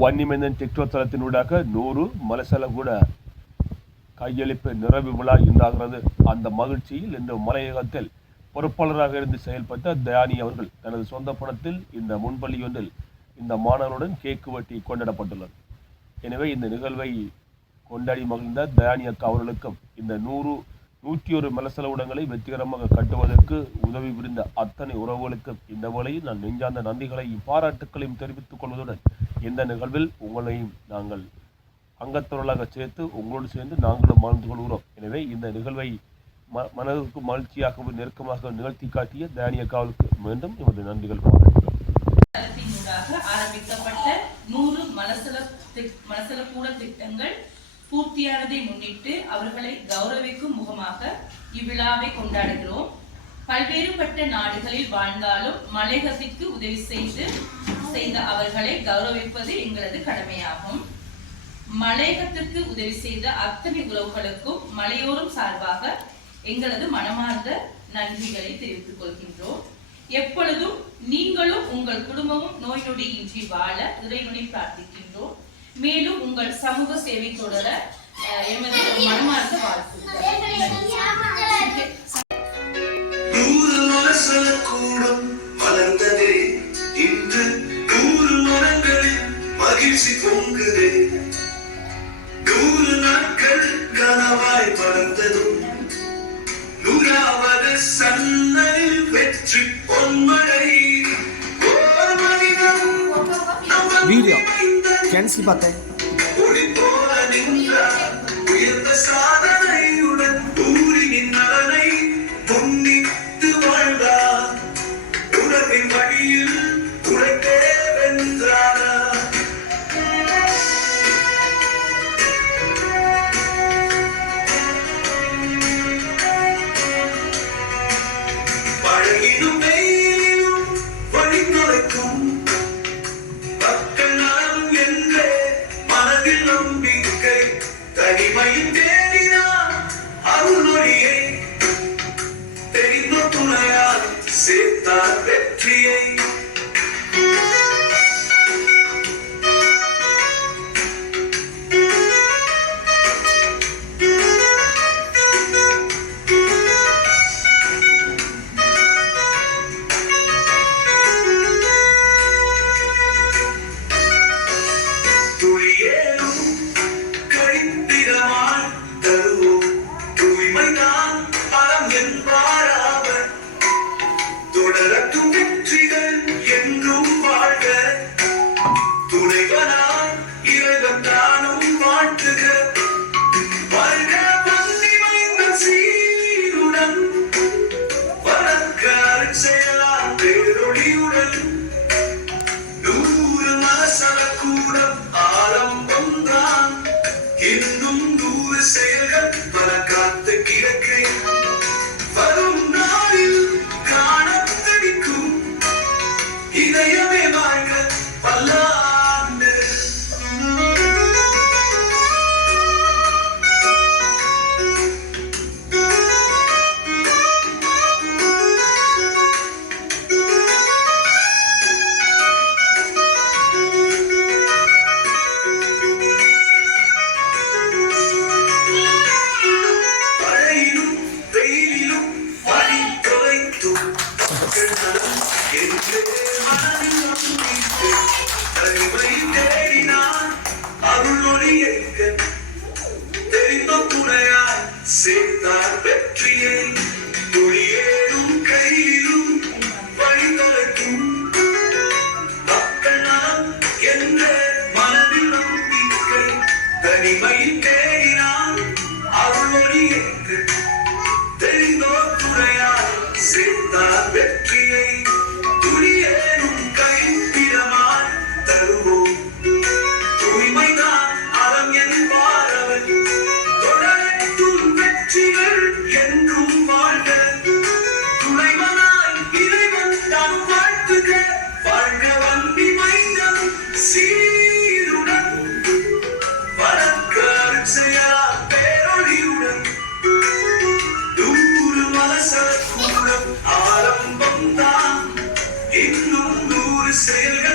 வன்னிமேந்தன் TikTok தளத்தினூடாக நூறு மலசலகூட கையளிப்பு நிறைவு விழா இன்றாகிறது. அந்த மகிழ்ச்சியில் இன்று மலையகத்தில் பொறுப்பாளராக இருந்து செயல்பட்ட தயானி அவர்கள் தனது சொந்த பணத்தில் இந்த முன்பள்ளி ஒன்றில் இந்த மாணவருடன் கேக்கு வெட்டி கொண்டாடப்பட்டுள்ளது எனவே இந்த நிகழ்வை கொண்டாடி மகிழ்ந்த தயானி அக்கா அவர்களுக்கும் இந்த நூறு நூற்றி ஒரு மலசலவுடங்களை வெற்றிகரமாக கட்டுவதற்கு உதவி புரிந்த அத்தனை உறவுகளுக்கும் இந்த வேளையில் நான் நெஞ்சார்ந்த நன்றிகளையும் பாராட்டுக்களையும் தெரிவித்துக் கொள்வதுடன் இந்த நிகழ்வில் உங்களையும் நாங்கள் அங்கத்தவர்களாக சேர்த்து உங்களோடு சேர்ந்து நாங்களும் வாழ்ந்து கொள்கிறோம். எனவே இந்த நிகழ்வை ம மனதிற்கு மகிழ்ச்சியாகவும் நெருக்கமாக நிகழ்த்தி காட்டிய தானிய காவலுக்கு மீண்டும் எமது நன்றிகள் ஆரம்பிக்கப்பட்ட நூறு மனசல மனசல கூட திட்டங்கள் பூர்த்தியானதை முன்னிட்டு அவர்களை கௌரவிக்கும் முகமாக இவ்விழாவை கொண்டாடுகிறோம். பல்வேறுபட்ட நாடுகளில் வாழ்ந்தாலும் மலையகத்திற்கு உதவி செய்து செய்த அவர்களை கௌரவிப்பது எங்களது கடமையாகும். மலையகத்திற்கு உதவி செய்த அத்தனை உறவுகளுக்கும் மலையோரம் சார்பாக எங்களது மனமார்ந்த நன்றிகளை தெரிவித்துக் கொள்கின்றோம். எப்பொழுதும் நீங்களும் உங்கள் குடும்பமும் நோய் இன்றி வாழ இறைவனை பிரார்த்திக்கின்றோம். மேலும் உங்கள் சமூக சேவை தொடர அஹ், எமது மனமார்ந்த வாழ்த்துக்கள். மகிழ்ச்சி பொங்குதே. நூறு நாட்கள் கனவாய் பறந்ததும் நூறாவது சன்னலில் வெற்றி பொன்மழை. வீடியோ. கேன்சல் பார்த்தேன். ஒளி போல நின்றார் பழகினும் the sailor Ahí செயலால் பேரொழியுடன் தூரு மலசக்கூடம் ஆரம்பம் தான். இன்னும் செயல்கள்